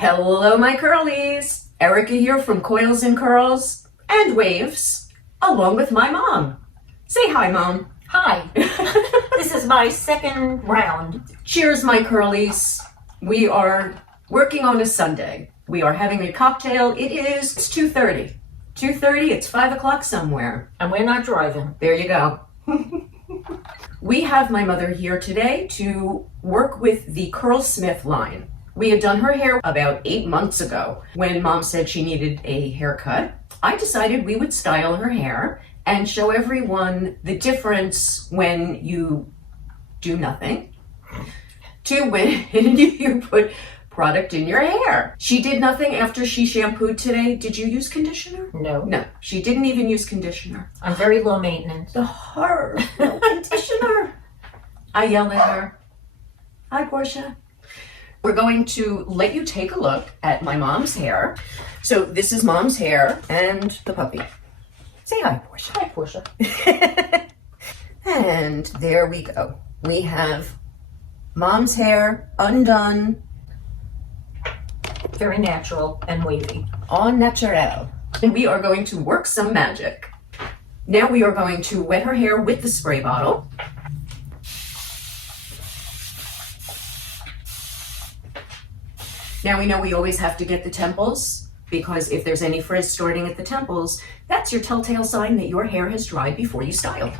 Hello, my curlies. Erica here from Coils and Curls and Waves, along with my mom. Say hi, Mom. Hi. This is my second round. Cheers, my curlies. We are working on a Sunday. We are having a cocktail. It's 2:30. 2:30, it's 5 o'clock somewhere. And we're not driving. There you go. We have my mother here today to work with the Curlsmith line. We had done her hair about 8 months ago. When Mom said she needed a haircut, I decided we would style her hair and show everyone the difference when you do nothing to when you put product in your hair. She did nothing after she shampooed today. Did you use conditioner? No. No, she didn't even use conditioner. I'm very low maintenance. The horror, no conditioner. I yelled at her. Hi, Portia. We're going to let you take a look at my mom's hair. So this is Mom's hair and the puppy. Say hi, Portia. Hi, Portia. And there we go. We have Mom's hair undone. Very natural and wavy. Au naturel. And we are going to work some magic. Now we are going to wet her hair with the spray bottle. Now we know we always have to get the temples, because if there's any frizz starting at the temples, that's your telltale sign that your hair has dried before you style.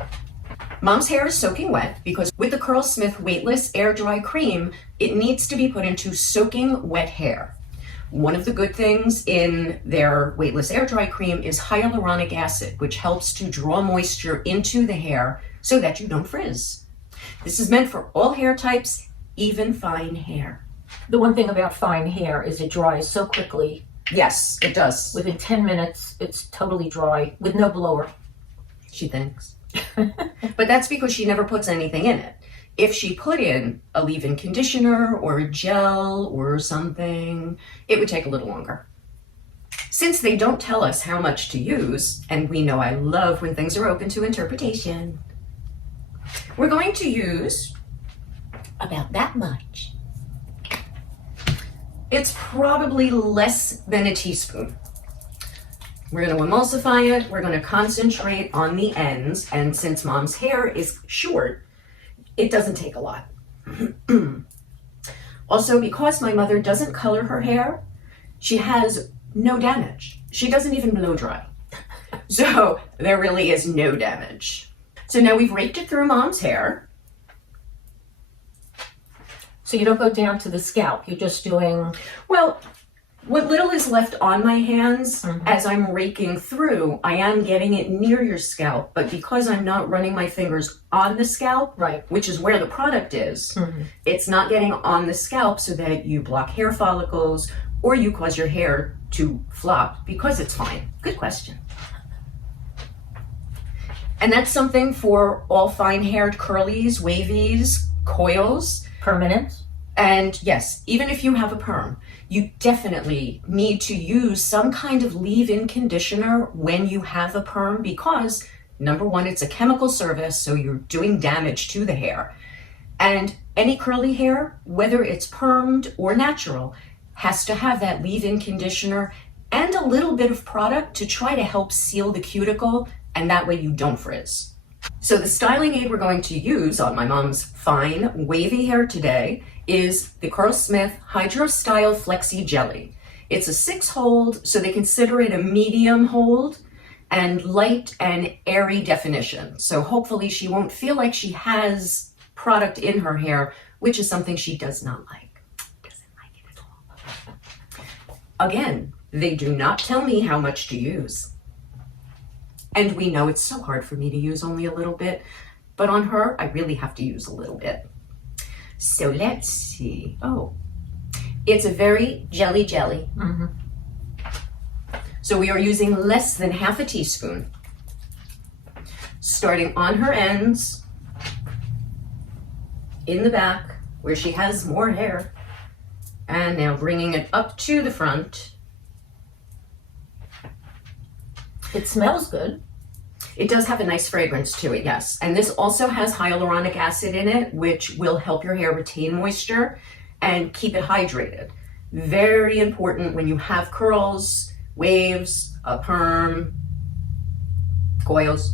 Mom's hair is soaking wet because with the Curlsmith Weightless Air Dry Cream, it needs to be put into soaking wet hair. One of the good things in their Weightless Air Dry Cream is hyaluronic acid, which helps to draw moisture into the hair so that you don't frizz. This is meant for all hair types, even fine hair. The one thing about fine hair is it dries so quickly. Yes, it does. Within 10 minutes, it's totally dry with no blower. She thinks. But that's because she never puts anything in it. If she put in a leave-in conditioner or a gel or something, it would take a little longer. Since they don't tell us how much to use, and we know I love when things are open to interpretation, we're going to use about that much. It's probably less than a teaspoon. We're going to emulsify it. We're going to concentrate on the ends. And since Mom's hair is short, it doesn't take a lot. Also, because my mother doesn't color her hair, she has no damage. She doesn't even blow dry. So there really is no damage. So now we've raked it through Mom's hair. So you don't go down to the scalp. You're just doing... Well, what little is left on my hands as I'm raking through, I am getting it near your scalp, but because I'm not running my fingers on the scalp, right, which is where the product is, it's not getting on the scalp so that you block hair follicles or you cause your hair to flop because it's fine. Good question. And that's something for all fine-haired curlies, wavies, coils. Permanent. And yes, even if you have a perm, you definitely need to use some kind of leave-in conditioner when you have a perm because, number one, it's a chemical service, so you're doing damage to the hair. And any curly hair, whether it's permed or natural, has to have that leave-in conditioner and a little bit of product to try to help seal the cuticle, and that way you don't frizz. So the styling aid we're going to use on my mom's fine, wavy hair today is the Curlsmith Hydro Style Flexi Jelly. It's a 6-hold, so they consider it a medium hold and light and airy definition. So hopefully she won't feel like she has product in her hair, which is something she does not like. Doesn't like it at all. Again, they do not tell me how much to use. And we know it's so hard for me to use only a little bit, but on her, I really have to use a little bit. So let's see. Oh, it's a very jelly. So we are using less than half a teaspoon, starting on her ends, in the back, where she has more hair, and now bringing it up to the front. It smells good. It does have a nice fragrance to it, yes. And this also has hyaluronic acid in it, which will help your hair retain moisture and keep it hydrated. Very important when you have curls, waves, a perm, coils.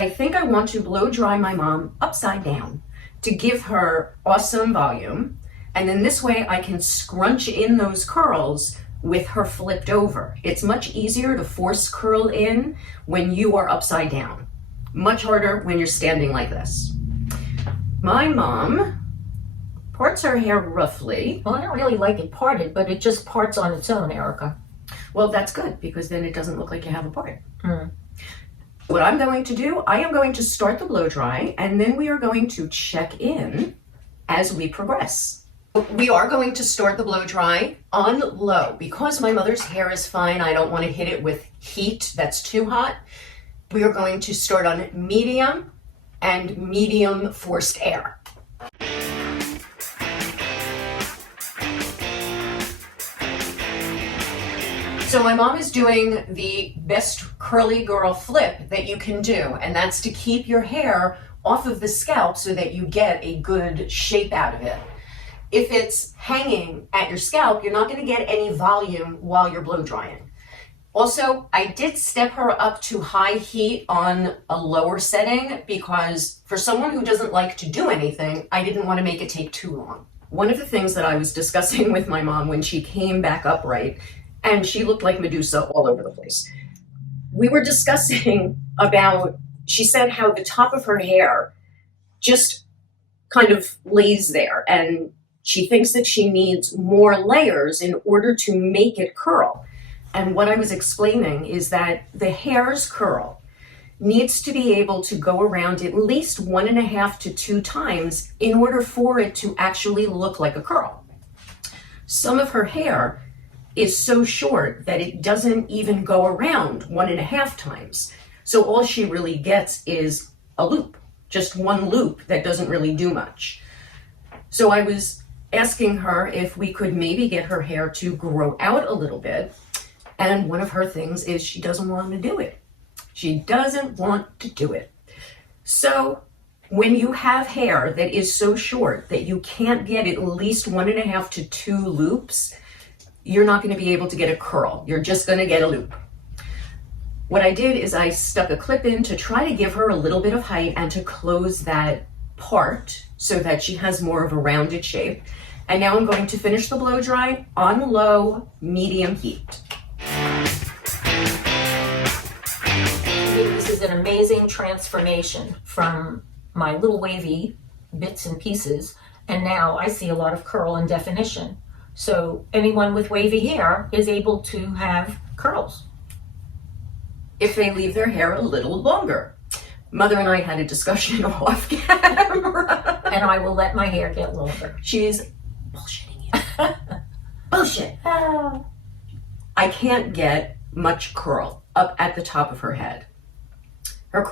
I think I want to blow dry my mom upside down to give her awesome volume. And then this way I can scrunch in those curls with her flipped over. It's much easier to force curl in when you are upside down. Much harder when you're standing like this. My mom parts her hair roughly. Well, I don't really like it parted, but it just parts on its own, Erica. Well, that's good because then it doesn't look like you have a part. Mm. What I'm going to do, I am going to start the blow dry and then we are going to check in as we progress. We are going to start the blow dry on low. Because my mother's hair is fine, I don't want to hit it with heat that's too hot. We are going to start on medium and medium forced air. So my mom is doing the best curly girl flip that you can do, and that's to keep your hair off of the scalp so that you get a good shape out of it. If it's hanging at your scalp, you're not going to get any volume while you're blow drying. Also, I did step her up to high heat on a lower setting because for someone who doesn't like to do anything, I didn't want to make it take too long. One of the things that I was discussing with my mom when she came back upright, and she looked like Medusa all over the place. We were discussing about, she said how the top of her hair just kind of lays there, and she thinks that she needs more layers in order to make it curl. And what I was explaining is that the hair's curl needs to be able to go around at least 1.5 to 2 times in order for it to actually look like a curl. Some of her hair is so short that it doesn't even go around 1.5 times. So all she really gets is a loop, just one loop that doesn't really do much. So I was asking her if we could maybe get her hair to grow out a little bit. And one of her things is she doesn't want to do it. She doesn't want to do it. So when you have hair that is so short that you can't get at least 1.5 to 2 loops, you're not going to be able to get a curl. You're just going to get a loop. What I did is I stuck a clip in to try to give her a little bit of height and to close that part so that she has more of a rounded shape. And now I'm going to finish the blow dry on low, medium heat. This is an amazing transformation from my little wavy bits and pieces, and now I see a lot of curl and definition. So anyone with wavy hair is able to have curls. If they leave their hair a little longer. Mother and I had a discussion off camera. And I will let my hair get longer. She's bullshitting you. Bullshit. Oh. I can't get much curl up at the top of her head. Her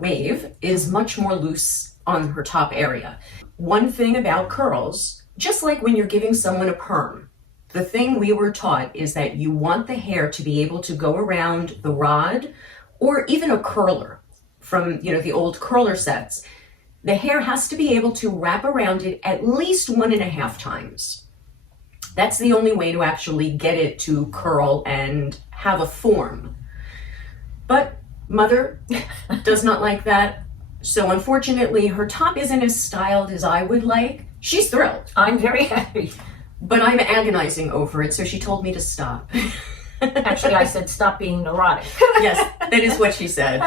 wave is much more loose on her top area. One thing about curls, just like when you're giving someone a perm, the thing we were taught is that you want the hair to be able to go around the rod or even a curler from, the old curler sets. The hair has to be able to wrap around it at least 1.5 times. That's the only way to actually get it to curl and have a form. But Mother does not like that. So unfortunately, her top isn't as styled as I would like. She's thrilled. I'm very happy. But I'm agonizing over it, so she told me to stop. Actually, I said stop being neurotic. Yes, that is what she said.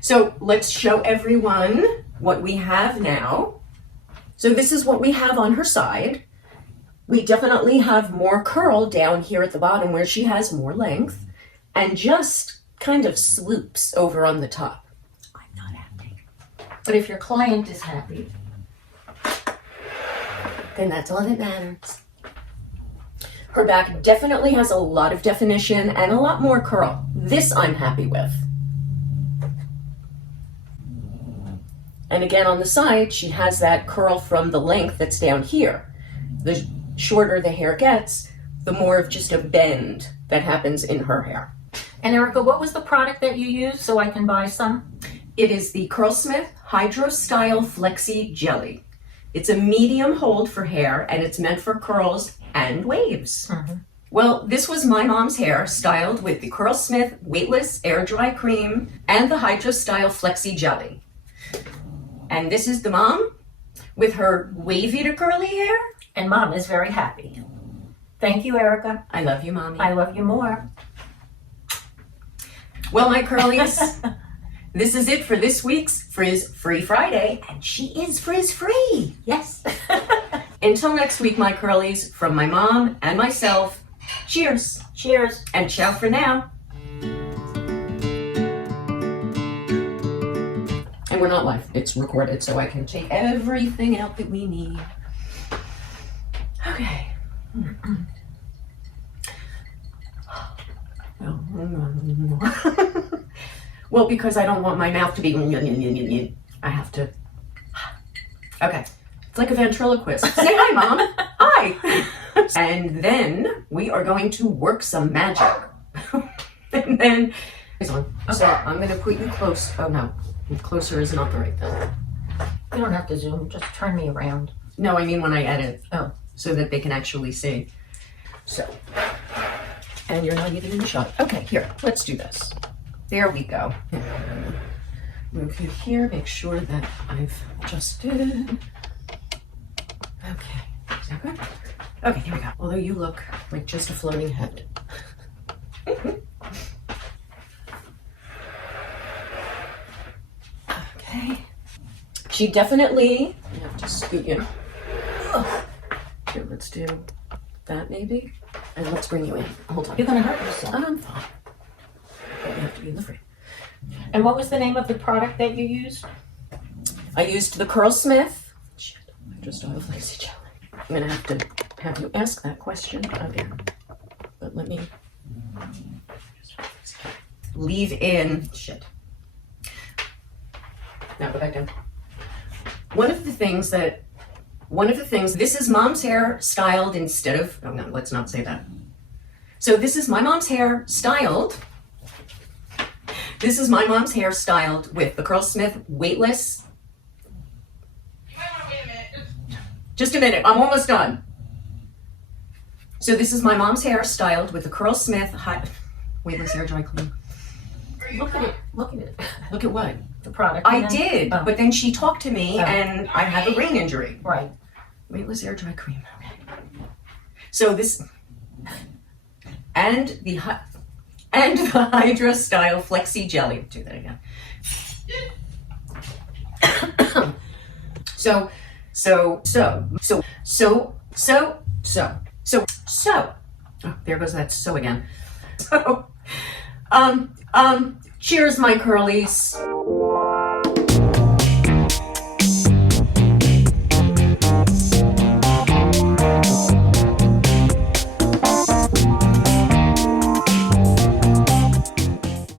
So let's show everyone what we have now. So this is what we have on her side. We definitely have more curl down here at the bottom where she has more length and just kind of sloops over on the top. I'm not happy. But if your client is happy, then that's all that matters. Her back definitely has a lot of definition and a lot more curl. This I'm happy with. And again on the side, she has that curl from the length that's down here. The shorter the hair gets, the more of just a bend that happens in her hair. And Erica, what was the product that you used so I can buy some? It is the Curlsmith Hydro Style Flexi Jelly. It's a medium hold for hair, and it's meant for curls and waves. Well, this was my mom's hair styled with the Curlsmith Weightless Air Dry Cream and the Hydro Style Flexi Jelly. And this is the mom with her wavy to curly hair. And Mom is very happy. Thank you, Erica. I love you, Mommy. I love you more. Well, my curlies, this is it for this week's Frizz Free Friday, and she is frizz free. Yes. Until next week, my curlies, from my mom and myself, cheers. Cheers. And ciao for now. And we're not live, it's recorded, so I can take everything out that we need. Okay. Well, because I don't want my mouth to be, I have to. Okay. It's like a ventriloquist. Say hi, Mom. Hi. And then we are going to work some magic. And then, so I'm going to put you close. Oh, no. Closer is not the right thing. You don't have to zoom, just turn me around. No, I mean when I edit. Oh. So that they can actually see. So, and you're not even in the shot. Okay, here, let's do this. There we go. Move you here, make sure that I've adjusted. Okay, is that good? Okay, here we go. Although you look like just a floating head. Okay. She definitely, I have to scoot you. Here, let's do that maybe. And let's bring you in. Hold on. You're going to hurt yourself. I'm fine. But you have to be in the frame. And what was the name of the product that you used? I used the Curlsmith Hydro Style Flexi Jelly. I'm going to have you ask that question again. But let me leave in. Shit. Now go back down. One of the things, this is Mom's hair styled instead of, oh no, let's not say that. So this is my mom's hair styled. This is my mom's hair styled with the Curlsmith Weightless. Wait a minute. Just a minute, I'm almost done. So this is my mom's hair styled with the Curlsmith Weightless Air Dry Cream. Look at it. Look at it. Look at what? The product. I did, Oh. but then she talked to me and I had a brain injury. Right. Weightless Air Dry Cream. Okay. So this, and the Hydro Style Flexi Jelly. Do that again. So. Oh, there goes that so again. So, cheers, my curlies.